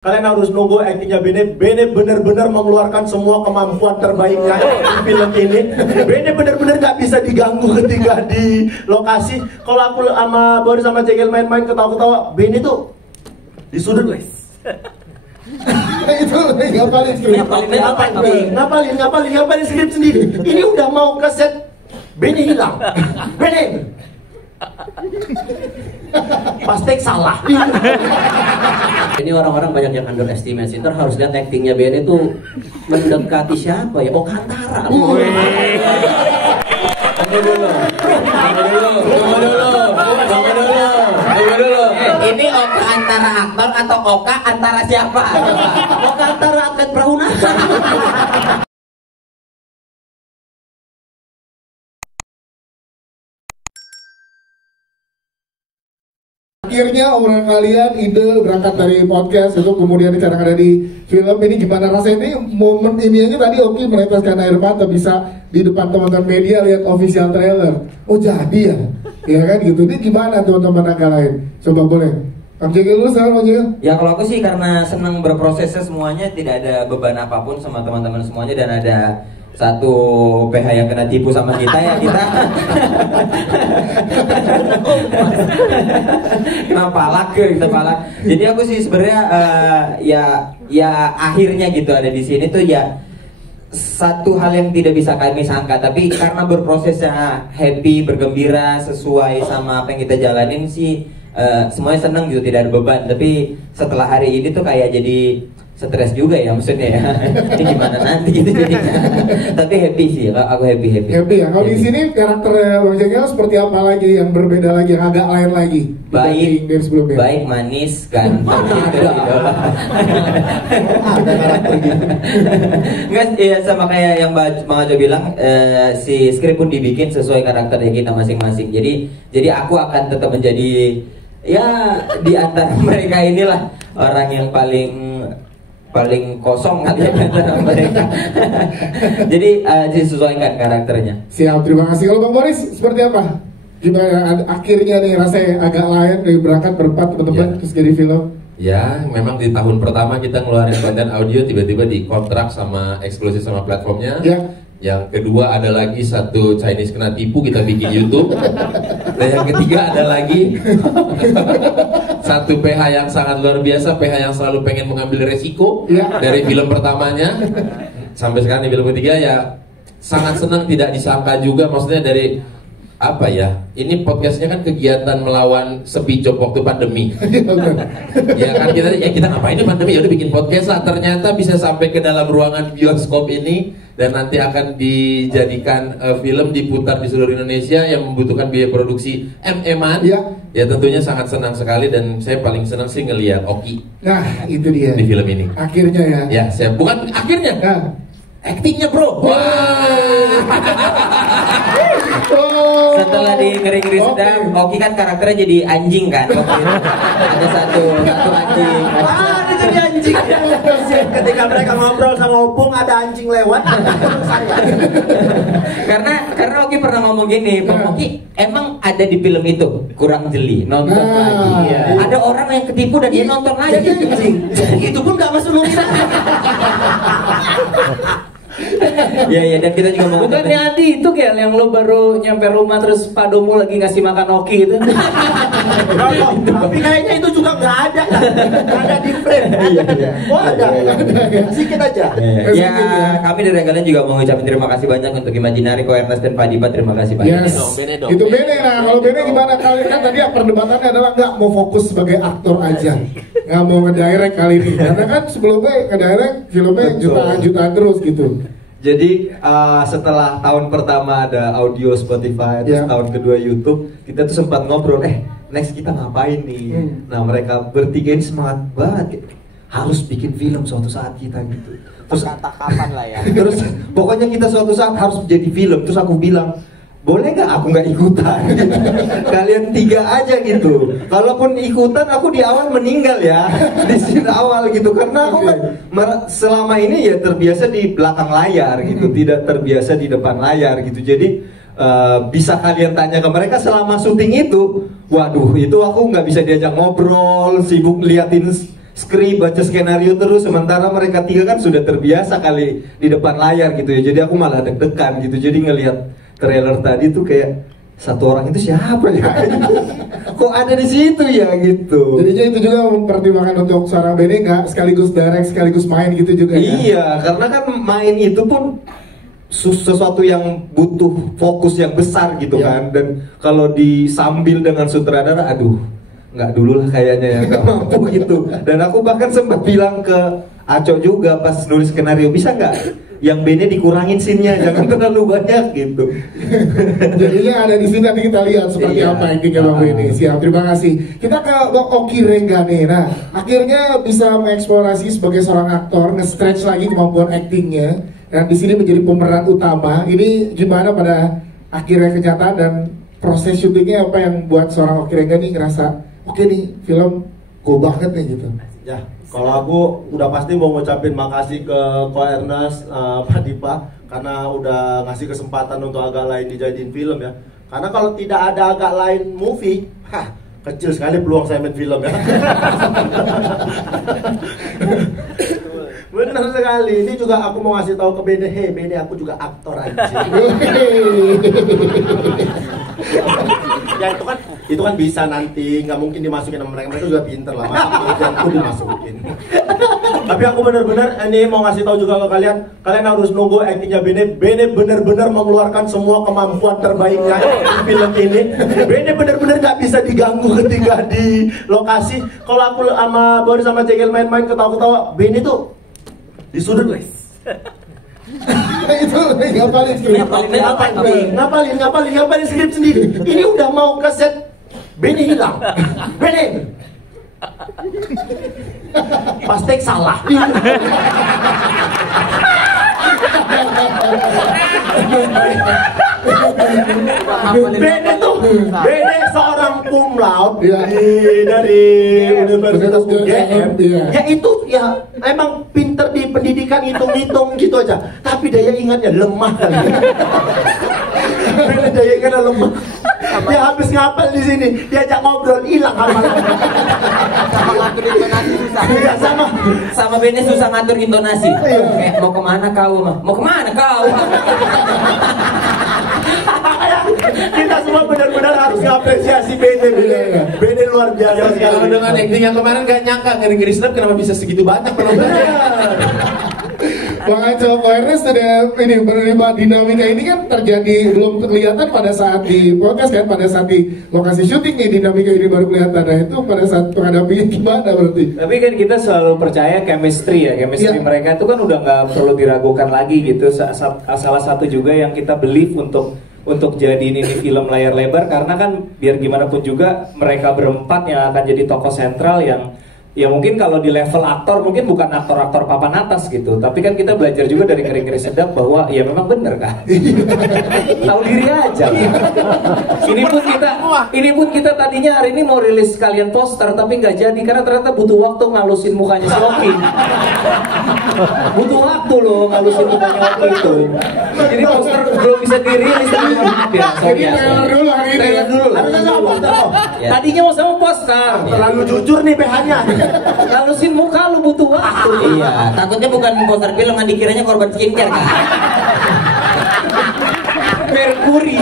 Kalian harus nunggu actingnya Bene. Bene benar-benar mengeluarkan semua kemampuan terbaiknya di film ini. Bene benar-benar gak bisa diganggu ketika di lokasi. Kalau aku sama Boris sama Cegel main-main ketawa-ketawa, Bene tuh di sudut guys. Itu ngapalin skrip sendiri. Ini udah mau ke set, Bene hilang. Bene pas take salah. Ini orang-orang banyak yang underestimate. Ntar harus lihat actingnya Bene tuh mendekati siapa ya? Oka Antara. Tunggu dulu. Ini Oka Antara aktor atau Oka Antara siapa? Oka Antara atlet Prauna. Akhirnya obrolan kalian, ide berangkat dari podcast itu kemudian dicarangkan ada di film ini, gimana rasanya? Ini momen ini aja tadi Oki meneteskan air mata bisa di depan teman-teman media lihat official trailer. Oh jadi ya, ya kan gitu. Ini gimana teman-teman angka lain? Coba boleh. Kang Jegel dulu sekarang, Bang Jegel. Ya kalau aku sih karena senang berprosesnya semuanya, tidak ada beban apapun sama teman-teman semuanya, dan ada satu PH yang kena tipu sama kita ya kita. Kenapa kita palak. Jadi aku sih sebenarnya ya akhirnya gitu ada di sini tuh ya satu hal yang tidak bisa kami sangka, tapi karena berprosesnya happy, bergembira sesuai sama apa yang kita jalanin sih, semuanya seneng gitu, tidak ada beban. Tapi setelah hari ini tuh kayak jadi stres juga ya maksudnya ya. Ini gimana nanti gitu jadinya. Tapi happy sih, aku happy. Happy ya. Kalau di sini karakter Bang Jegel seperti apa lagi yang berbeda lagi, yang agak lain lagi? Baik, manis, ganteng. Ada karakter gitu. Enggak, ya sama kayak yang Bang Ajo bilang, si skrip pun dibikin sesuai karakter yang kita masing-masing. Jadi aku akan tetap menjadi ya di antara mereka inilah orang yang paling kosong kali ya antara mereka. Jadi disesuaikan karakternya. Siap, terima kasih. Kalau Bang Boris seperti apa? Gimana akhirnya nih rasanya agak lain dari berangkat berempat teman-teman terus jadi film? Ya, memang di tahun pertama kita ngeluarin konten audio tiba-tiba dikontrak sama eksklusif sama platformnya. Ya. Yang kedua ada lagi satu Chinese kena tipu, kita bikin YouTube. Dan yang ketiga ada lagi satu PH yang sangat luar biasa, PH yang selalu pengen mengambil resiko dari film pertamanya sampai sekarang di film ketiga. Ya sangat senang, tidak disangka juga, maksudnya dari apa ya, ini podcastnya kan kegiatan melawan sepi job waktu pandemi. Ya kan kita ngapain ini pandemi, ya udah bikin podcast lah. Ternyata bisa sampai ke dalam ruangan bioskop ini dan nanti akan dijadikan film, diputar di seluruh Indonesia yang membutuhkan biaya produksi MM-an. Ya tentunya sangat senang sekali, dan saya paling senang sih ngelihat Oki. Nah itu dia di film ini. Akhirnya ya. Ya saya bukan akhirnya. Actingnya bro. Setelah di ngeri-ngeri sedang, Oki kan karakternya jadi anjing kan. Ada satu anjing. Ada jadi anjing. Ketika mereka ngobrol sama Opung ada anjing lewat. Karena Oki pernah ngomong gini, Bang Oki emang ada di film itu kurang jeli, nonton lagi. Ada orang yang ketipu dan dia nonton lagi. Itu pun gak masuk nulisan. Ya dan kita juga mau. Bukannya Adi itu kayak yang lo baru nyampe rumah terus Pak Domo lagi ngasih makan Oki itu. Tapi kayaknya itu juga nggak ada di frame. Oh ada. Sedikit aja. Ya kami dari kalian juga mau ngucapin terima kasih banyak untuk Imaginary, Ko Ernest dan Pak Dipa. Terima kasih banyak. Itu Bene. Nah kalau Bene gimana? Kalian kan tadi perdebatannya adalah nggak mau fokus sebagai aktor aja, nggak mau ngedirect kali ini, karena kan sebelumnya ngedirect filmnya jutaan terus gitu. Jadi setelah tahun pertama ada audio Spotify, terus tahun kedua YouTube, kita tuh sempat ngobrol, next kita ngapain nih? Nah mereka bertiga ini semangat banget, harus bikin film suatu saat kita gitu. Terus kata kapan lah ya? Terus pokoknya kita suatu saat harus menjadi film. Terus aku bilang, boleh nggak aku nggak ikutan? Kalian tiga aja gitu. Kalaupun ikutan, aku di awal meninggal ya, di scene awal gitu. Karena aku kan selama ini ya terbiasa di belakang layar gitu, tidak terbiasa di depan layar gitu. Jadi bisa kalian tanya ke mereka selama syuting itu, waduh itu aku nggak bisa diajak ngobrol, sibuk liatin skrip, baca skenario terus, sementara mereka tiga kan sudah terbiasa kali di depan layar gitu ya. Jadi aku malah deg-degan gitu. Jadi ngelihat trailer tadi tuh kayak satu orang itu siapa ya? Kok ada di situ ya gitu. Jadinya itu juga mempertimbangkan untuk seorang Bene nggak sekaligus direct sekaligus main gitu juga ya? Iya, karena kan main itu pun sesuatu yang butuh fokus yang besar gitu kan. Dan kalau disambil dengan sutradara, aduh, nggak dulu lah kayaknya ya, nggak mampu gitu. Dan aku bahkan sempat bilang ke Aco juga pas nulis skenario, bisa nggak yang Bene dikurangin scene-nya, jangan terlalu banyak gitu. Jadinya ada di sini, nanti kita lihat seperti apa actingnya Bang Bene. Siap, terima kasih. Kita ke Bang Oki Renggane. Nah, akhirnya bisa mengeksplorasi sebagai seorang aktor, nge-stretch lagi kemampuan actingnya, dan di sini menjadi pemeran utama. Ini gimana pada akhirnya kenyataan dan proses syutingnya, apa yang buat seorang Oki Renggane ngerasa oke nih, film go banget nih gitu. Ya, kalau aku udah pasti mau ngucapin makasih ke Ko Ernest, Pak Dipa, karena udah ngasih kesempatan untuk agak lain dijadiin film ya. Karena kalau tidak ada agak lain movie, kecil sekali peluang saya main film ya. Benar sekali. Ini juga aku mau ngasih tahu ke Bene, hey Bene, aku juga aktor aja. Ya itu kan bisa nanti, nggak mungkin dimasukin sama mereka juga pinter lah, masa aku dimasukin. Tapi aku benar-benar ini mau ngasih tahu juga ke kalian harus nunggu actingnya Bene. Bene benar-benar mengeluarkan semua kemampuan terbaiknya di film ini. Bene benar-benar nggak bisa diganggu ketika di lokasi. Kalau aku sama Boris sama Jegel main-main ketawa-ketawa, Bene tuh di sudut Itu ngapalin skrip. Ngapalin skrip sendiri. Ini udah mau ke set, Bene hilang. Bene pas take salah. Bene seorang cum laude dari Universitas UGM. Ya itu ya emang pinter di pendidikan, hitung-hitung gitu aja. Tapi daya ingatnya lemah kali. Bene daya ingatnya lemah. Dia habis ngapal di sini, diajak ngobrol hilang hafalan. Sama ngatur intonasi susah. Iya Sama Bene susah ngatur intonasi. Kayak mau kemana kau? Mau kemana kau? Kita semua benar-benar harus ngapresiasi Bene. Bene luar biasa sekali. Kalau dengan acting yang kemarin gak nyangka ngeri-ngeri sedap kenapa bisa segitu banyak penontonnya. Bang Aco, Ernest sudah ini menerima dinamika ini kan terjadi belum kelihatan pada saat di podcast kan, pada saat di lokasi syuting nih dinamika ini baru kelihatan. Nah itu pada saat menghadapinya gimana berarti? Tapi kan kita selalu percaya chemistry mereka itu kan udah nggak perlu diragukan lagi gitu. Salah satu juga yang kita believe untuk jadiin ini film layar lebar, karena kan biar gimana pun juga mereka berempat yang akan jadi tokoh sentral yang ya mungkin kalau di level aktor mungkin bukan aktor-aktor papan atas gitu, tapi kan kita belajar juga dari Ngeri-Ngeri Sedap bahwa ya memang bener kan. Tahu diri aja. Ini pun kita tadinya hari ini mau rilis sekalian poster tapi nggak jadi karena ternyata butuh waktu ngalusin mukanya si Oki. Butuh waktu loh ngalusin mukanya Oki itu. Jadi poster belum bisa dirilis tapi maaf ya. Jadi trailer dulu. Tadinya mau sama poster. Terlalu jujur nih PH-nya. Ngalusin muka lu butuh waktu. Iya, takutnya bukan poster film kan dikiranya korban skincare kan. Merkuri.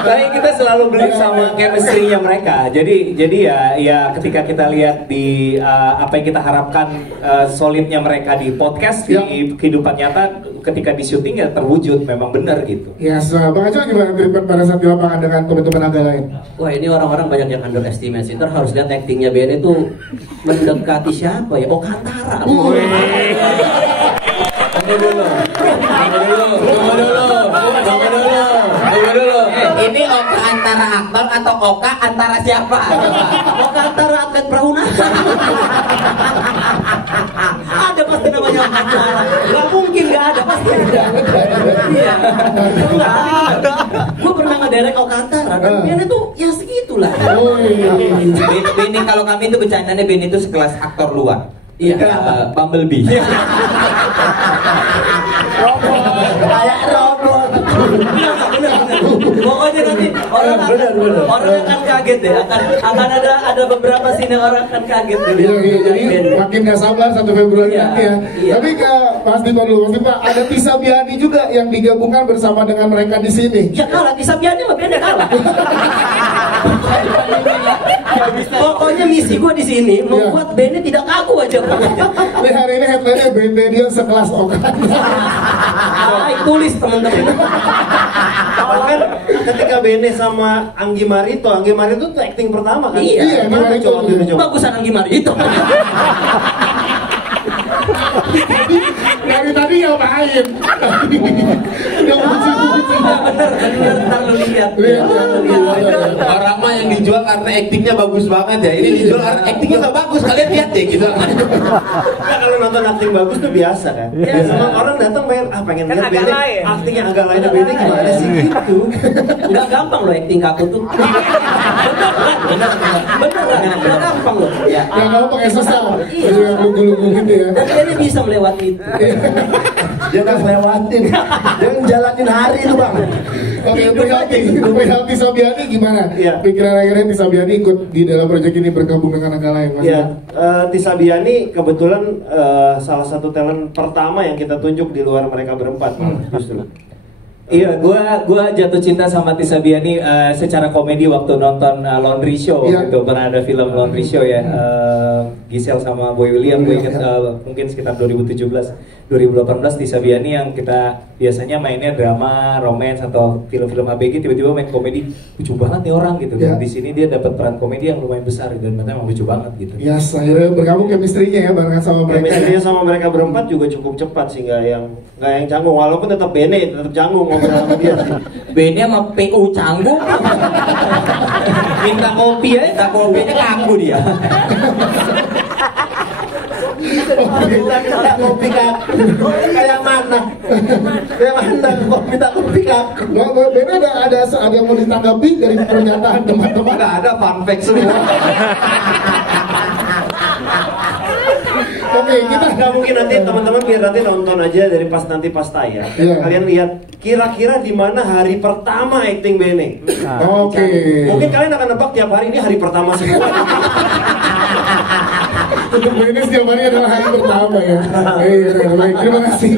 Tapi kita selalu beli sama chemistry-nya mereka. Jadi ya ketika kita lihat di apa yang kita harapkan solidnya mereka di podcast di kehidupan nyata, ketika di syuting ya terwujud memang benar gitu. Ya, Bang Aco gimana treatment pada saat di lapangan dengan teman-teman agak lain? Wah, ini orang-orang banyak yang underestimate. Ntar harus lihat actingnya Bene itu mendekati siapa ya? Okantara. Tunggu dulu. Ini Oka antara aktor atau Oka antara siapa? Oka antara atlet perahu-naga. Ada pasti namanya Okantara. Gak mungkin gak ada, pasti ada. Iya. Gue pernah ngedirect Okantara dan Bene tuh ya segitulah. Bene kalau kami itu bercandanya Bene itu sekelas aktor luar. Iya. Bumblebee. Kayak robot. Pokoknya nanti orang akan kaget deh. Akan ada beberapa scene yang orang akan kaget. Iya, jadi makin gak sabar 1 Februari nanti ya. Iya. Tapi Mas Dipa dulu, Mas Dipa, ada Tisa Biani juga yang digabungkan bersama dengan mereka di sini. Ya kalah, Tisa Biani mah beda kalah. Pokoknya misi gue di sini membuat bandnya tidak kaku aja. Ini hari ini headline-nya band dia sekelas Okada. Tulis teman-teman. Bahkan ketika Bene sama Anggi Marito tuh acting pertama kan? Iya, gimana coba? Bagusan Anggi Marito. Dari tadi ngapain? Bener, ntar lu lihat. Orang mah yang dijual karena aktingnya bagus banget ya. Ini dijual karena aktingnya gak bagus. Kalian lihat deh gitu. Nah, kalau nonton acting bagus tuh biasa kan? Biasa orang datang pengen pengen Kan lihat agak Bene lain. acting yang agak lain. Bene gimana sih gitu? Nggak gampang loh acting kaku tuh. Beneran, nggak gampang loh. Ya. Yang kamu pakai susah. Itu yang lugu-lugu gitu ya. Dan dia bisa melewati itu. Jangan lewatin, jangan jalanin hari itu bang. Oke, perihal Tisa Biani gimana? Iya. Pikiran akhirnya Tisa Biani ikut di dalam proyek ini bergabung dengan agak lain, Mas? Ya, Tisa Biani kebetulan salah satu talent pertama yang kita tunjuk di luar mereka berempat justru. Iya, gua jatuh cinta sama Tisa Biani secara komedi waktu nonton Laundry Show gitu. Pernah ada film Laundry Show ya. Giselle sama Boy William, gue ingat mungkin sekitar 2018 Tisa Biani yang kita biasanya mainnya drama, romance atau film-film ABG, tiba-tiba main komedi. Lucu banget nih orang gitu. Dan di sini dia dapat peran komedi yang lumayan besar dan memang lucu banget gitu. Yes, akhirnya bergabung chemistry-nya ya barengan sama mereka. Chemistry-nya sama mereka berempat juga cukup cepat sih, nggak yang canggung, walaupun tetap Bene tetap canggung ngobrol sama dia sih. Bene sama PU canggung. Minta kopi ya, minta kopinya kaku dia. Minta kopi kak, kayak mana? Minta kopi kak. Bene ada yang mau ditanggapi dari pernyataan teman-teman? Nggak ada fun fact semua. Oke, kita nggak mungkin nanti teman-teman biar nanti nonton aja dari pas tayang. Kalian lihat kira-kira di mana hari pertama acting Bene. Oke. Mungkin kalian akan nebak tiap hari ini hari pertama semua. Untuk Bene setiap hari adalah hari pertama ya. Baik, terima kasih.